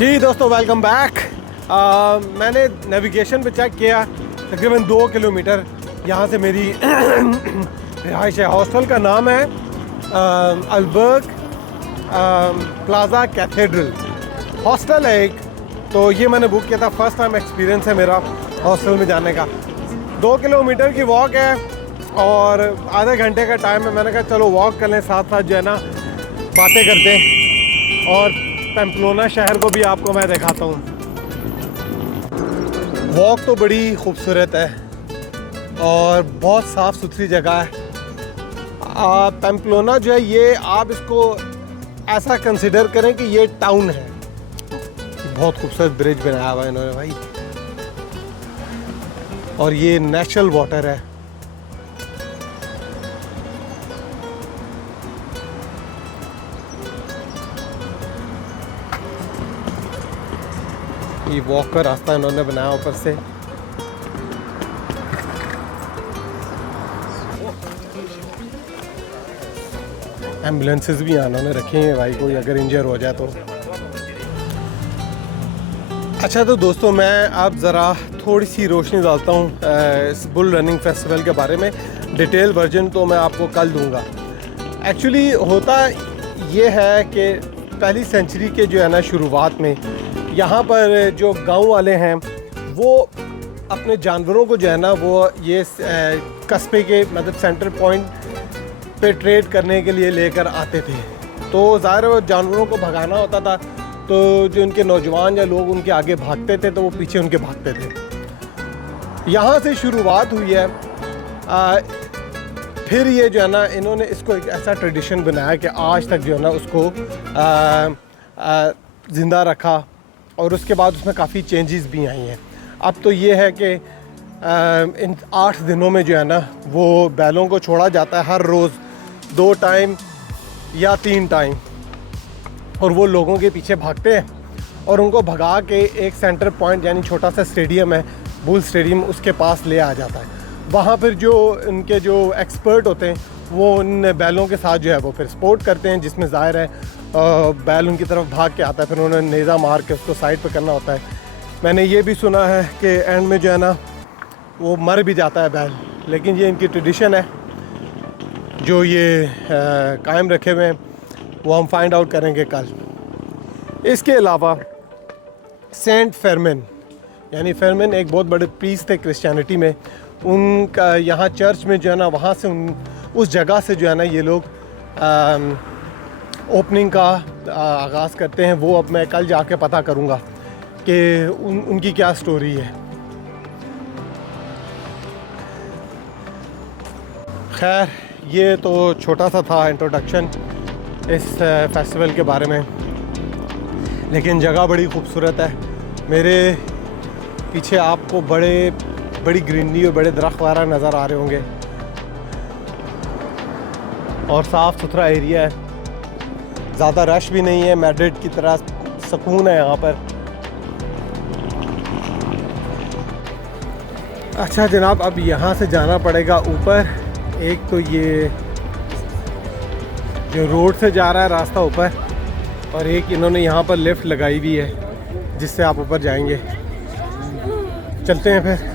जी दोस्तों, welcome back. मैंने navigation पे चेक किया, तकरीबन 2 किलोमीटर यहाँ से मेरी रिहाइश है। हॉस्टल का नाम है अल्बर्ग प्लाजा कैथेड्रल हॉस्टल है एक। तो ये मैंने बुक किया था, फर्स्ट टाइम एक्सपीरियंस है मेरा हॉस्टल में जाने का। 2 किलोमीटर की वॉक है और आधे घंटे का टाइम है। मैंने कहा चलो वॉक कर लें, साथ साथ जो है ना बातें करते हैं और पैम्पलोना शहर को भी आपको मैं दिखाता हूँ। वॉक तो बड़ी खूबसूरत है और बहुत साफ़ सुथरी जगह है। पैम्पलोना जो है ये आप इसको ऐसा कंसिडर करें कि ये टाउन है। बहुत खूबसूरत ब्रिज बनाया हुआ है इन्होंने भाई, और ये नेचुरल वाटर है। ये वॉक का रास्ता इन्होंने बनाया ऊपर से। एम्बुलेंसेस भी इन्होंने रखी हैं भाई, कोई अगर इंजर हो जाए तो। अच्छा तो दोस्तों, मैं अब ज़रा थोड़ी सी रोशनी डालता हूँ इस बुल रनिंग फेस्टिवल के बारे में। डिटेल वर्जन तो मैं आपको कल दूँगा। एक्चुअली होता ये है कि पहली सेंचुरी के जो है ना शुरुआत में यहाँ पर जो गांव वाले हैं वो अपने जानवरों को जो है ना वो ये कस्बे के मतलब सेंटर पॉइंट पे ट्रेड करने के लिए लेकर आते थे। तो ज़ाहिर है वो जानवरों को भगाना होता था, तो जो उनके नौजवान या लोग उनके आगे भागते थे तो वो पीछे उनके भागते थे। यहाँ से शुरुआत हुई है। फिर ये जो है ना इन्होंने इसको एक ऐसा ट्रेडिशन बनाया कि आज तक जो है ना उसको ज़िंदा रखा, और उसके बाद उसमें काफ़ी चेंजेस भी आई हैं। अब तो ये है कि इन 8 दिनों में जो है ना वो बैलों को छोड़ा जाता है हर रोज़ 2 टाइम या 3 टाइम, और वो लोगों के पीछे भागते हैं और उनको भगा के एक सेंटर पॉइंट यानी छोटा सा स्टेडियम है, बुल स्टेडियम, उसके पास ले आ जाता है। वहाँ फिर जो उनके जो एक्सपर्ट होते हैं वो उन बैलों के साथ जो है वो फिर स्पोर्ट करते हैं, जिसमें ज़ाहिर है बैल उनकी तरफ भाग के आता है। फिर उन्होंने नेज़ा मार के उसको साइड पे करना होता है। मैंने ये भी सुना है कि एंड में जो है ना वो मर भी जाता है बैल, लेकिन ये इनकी ट्रेडिशन है जो ये कायम रखे हुए हैं, वो हम फाइंड आउट करेंगे कल। इसके अलावा सेंट फेरमिन यानी फेरमिन एक बहुत बड़े प्रीस्ट थे क्रिश्चियनिटी में। उनका यहाँ चर्च में जो है ना वहाँ से उस जगह से जो है ना ये लोग ओपनिंग का आगाज़ करते हैं। वो अब मैं कल जाके पता करूँगा कि उनकी क्या स्टोरी है। खैर, ये तो छोटा सा था इंट्रोडक्शन इस फेस्टिवल के बारे में, लेकिन जगह बड़ी खूबसूरत है। मेरे पीछे आपको बड़ी ग्रीनरी और बड़े दरख्त वगैरह नज़र आ रहे होंगे, और साफ़ सुथरा एरिया है, ज़्यादा रश भी नहीं है। मैड्रिड की तरह सुकून है यहाँ पर। अच्छा जनाब, अब यहाँ से जाना पड़ेगा ऊपर। एक तो ये जो रोड से जा रहा है रास्ता ऊपर, और एक इन्होंने यहाँ पर लिफ्ट लगाई हुई है जिससे आप ऊपर जाएंगे। चलते हैं फिर।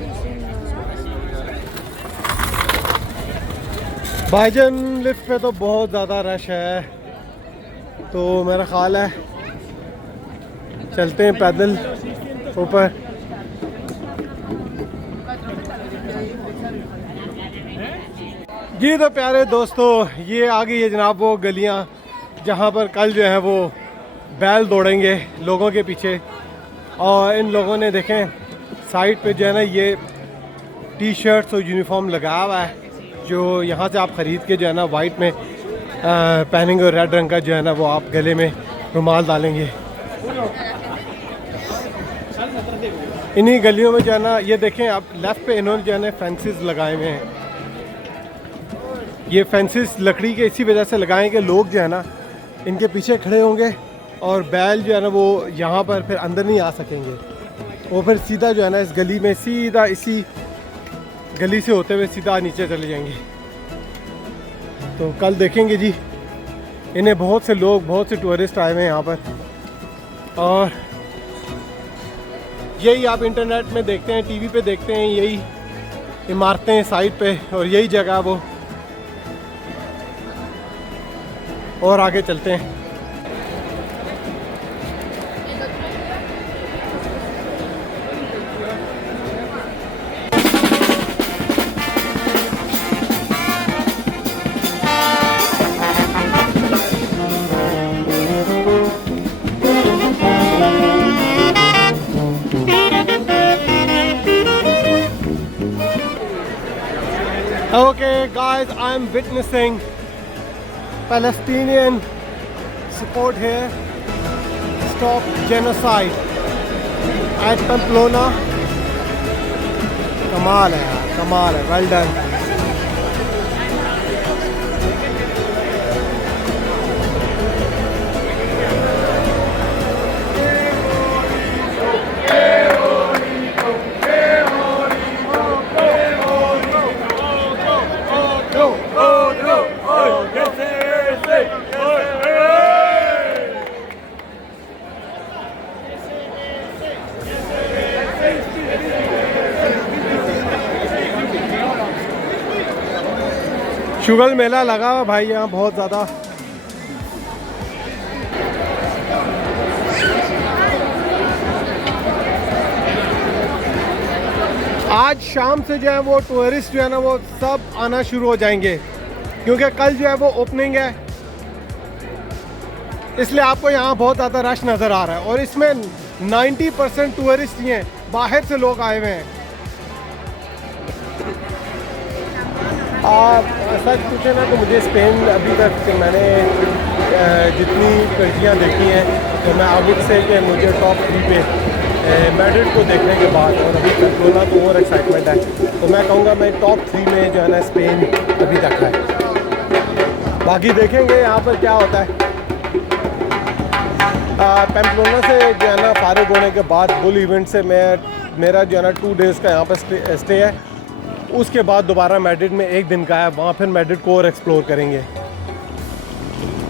भाईजान, लिफ्ट पे तो बहुत ज़्यादा रश है, तो मेरा ख्याल है चलते हैं पैदल ऊपर। जी तो प्यारे दोस्तों, ये आ गई है जनाब वो गलियां जहां पर कल जो है वो बैल दौड़ेंगे लोगों के पीछे। और इन लोगों ने देखें साइड पे जो है ना ये टी शर्ट्स और यूनिफॉर्म लगाया हुआ है, जो यहाँ से आप ख़रीद के जो है ना वाइट में पहनेंगे, और रेड रंग का जो है ना वो आप गले में रुमाल डालेंगे। इन्हीं गलियों में जो है ना ये देखें आप लेफ़्ट पे इन्होंने जो है ना फेंसेस लगाए हुए हैं। ये फेंसेस लकड़ी के इसी वजह से लगाएं कि लोग जो है ना इनके पीछे खड़े होंगे और बैल जो है ना वो यहाँ पर फिर अंदर नहीं आ सकेंगे। वो फिर सीधा जो है ना इस गली में सीधा इसी गली से होते हुए सीधा नीचे चले जाएंगे। तो कल देखेंगे जी, इन्हें बहुत से लोग, बहुत से टूरिस्ट आए हुए हैं यहाँ पर, और यही आप इंटरनेट में देखते हैं, टीवी पे देखते हैं, यही इमारतें साइड पे और यही जगह वो। और आगे चलते हैं। Okay guys, I'm witnessing Palestinian support here. Stop genocide at Pamplona. कमाल है यार, कमाल है, well done. शुगल मेला लगा हुआ भाई यहाँ बहुत ज़्यादा। आज शाम से जो है वो टूरिस्ट जो है ना वो सब आना शुरू हो जाएंगे, क्योंकि कल जो है वो ओपनिंग है, इसलिए आपको यहाँ बहुत ज़्यादा रश नज़र आ रहा है। और इसमें 90% टूरिस्ट ही हैं, बाहर से लोग आए हुए हैं। सच पूछे ना तो मुझे स्पेन अभी तक मैंने जितनी कंट्रियाँ देखी हैं तो मैं आउट से कि मुझे टॉप 3 पे मैड्रिड को देखने के बाद और अभी पैम्प्लोना तो और एक्साइटमेंट है, तो मैं कहूँगा मैं टॉप 3 में जो है ना स्पेन अभी तक है। बाकी देखेंगे यहाँ पर क्या होता है। पैम्प्लोना से जो है ना फारिग होने के बाद बुल इवेंट से मेरा जो है ना 2 डेज़ का यहाँ पर स्टे है। उसके बाद दोबारा मैड्रिड में 1 दिन का है, वहाँ फिर मैड्रिड को और एक्सप्लोर करेंगे।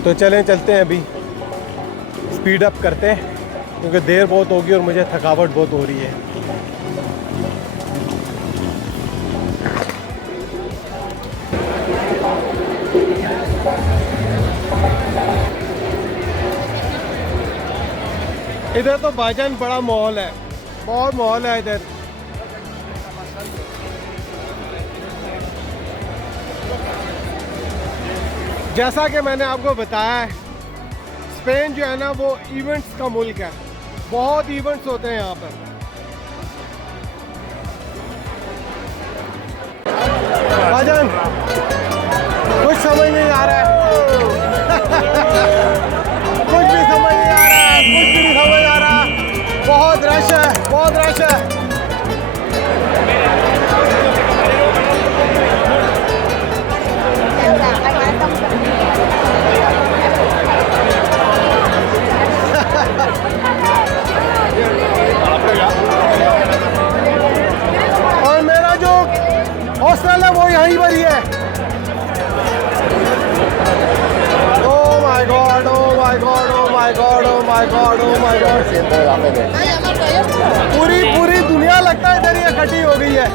तो चलते हैं, अभी स्पीड अप करते हैं क्योंकि देर बहुत होगी और मुझे थकावट बहुत हो रही है। इधर तो भाईजान बड़ा माहौल है, बहुत माहौल है इधर। जैसा कि मैंने आपको बताया है, स्पेन जो है ना वो इवेंट्स का मुल्क है, बहुत इवेंट्स होते हैं यहाँ पर। भाईजान कुछ समझ नहीं आ रहा है कुछ भी समझ नहीं आ रहा है, कुछ भी नहीं समझ आ रहा। बहुत रश है, बहुत रश है। और मेरा जो हॉस्टल है वो यहीं पर ही है। Oh my God, oh my God, oh my God, oh my God, oh my God. पूरी दुनिया लगता है इधर इकट्ठी हो गई है।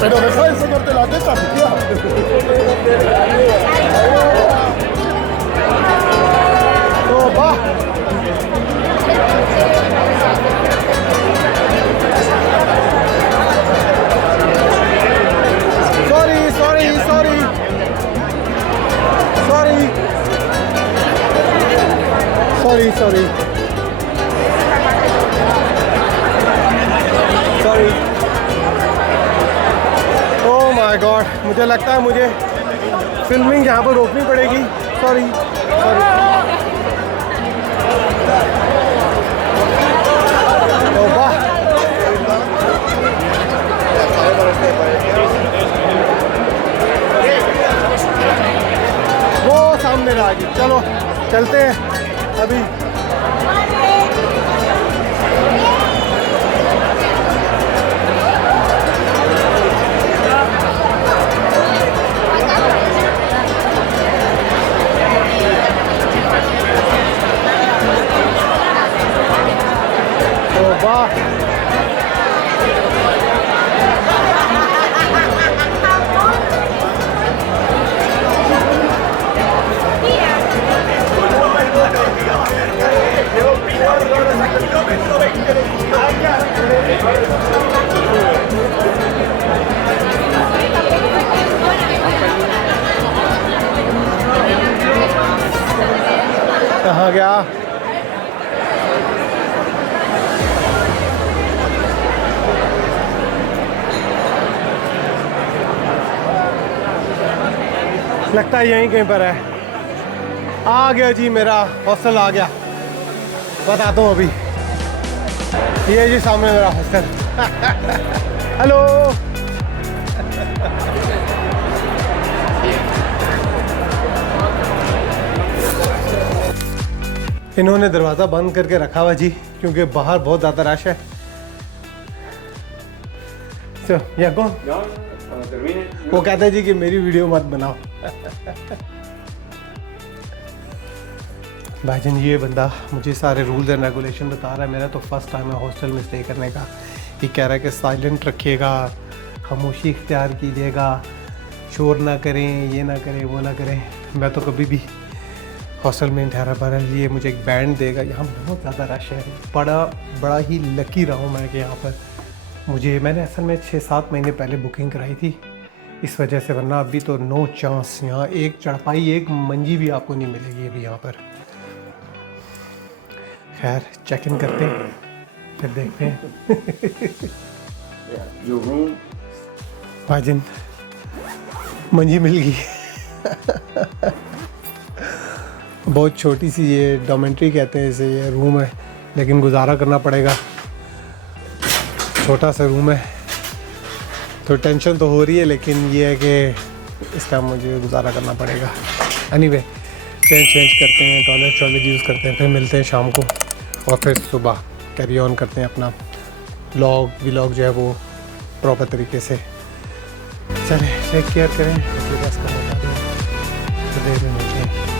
Pero deja de enseñarte la teta, tía. तो वाह, sorry. ओह माय गॉड, मुझे लगता है मुझे फिल्मिंग यहाँ पर रोकनी पड़ेगी। सॉरी। तो वाह, वो सामने रहा जी। चलो चलते हैं अभी। कहाँ गया? लगता है यहीं कहीं पर है। आ गया जी, मेरा हॉस्टल आ गया। बताता हूँ अभी। ये जी सामने मेरा हॉस्टल। हेलो। इन्होंने दरवाज़ा बंद करके रखा हुआ जी, क्योंकि बाहर बहुत ज़्यादा रश है। या कौन वो कहता है जी कि मेरी वीडियो मत बनाओ। भाईजान ये बंदा मुझे सारे रूल्स एंड रेगुलेशन बता रहा है। मेरा तो फर्स्ट टाइम है हॉस्टल में स्टे करने का। ये कह रहा है कि साइलेंट रखिएगा, खामोशी इख्तियार कीजिएगा, शोर ना करें, ये ना करें, वो ना करें। मैं तो कभी भी हॉस्टल में ठहरा पड़ा, ये मुझे एक बैंड देगा। यहाँ बहुत ज़्यादा रश है। बड़ा ही लकी रहा हूँ मैं कि यहाँ पर मैंने असल में 6-7 महीने पहले बुकिंग कराई थी इस वजह से, वरना अभी तो नो चांस। यहाँ एक चढ़पाई, एक मंजी भी आपको नहीं मिलेगी अभी यहाँ पर। खैर चेक इन करते हैं, फिर देखते हैं। भाईजान मंजी मिल गई। बहुत छोटी सी ये डोमेंट्री कहते हैं इसे, ये रूम है, लेकिन गुजारा करना पड़ेगा। छोटा सा रूम है तो टेंशन तो हो रही है, लेकिन ये है कि इस टाइम मुझे गुजारा करना पड़ेगा। एनीवे चेंज करते हैं, टॉयलेट यूज़ करते हैं, फिर मिलते हैं शाम को और फिर सुबह कैरी ऑन करते हैं अपना व्लॉग जो है वो प्रॉपर तरीके से। चलें, टेक केयर करें, तो देर में मिलते हैं।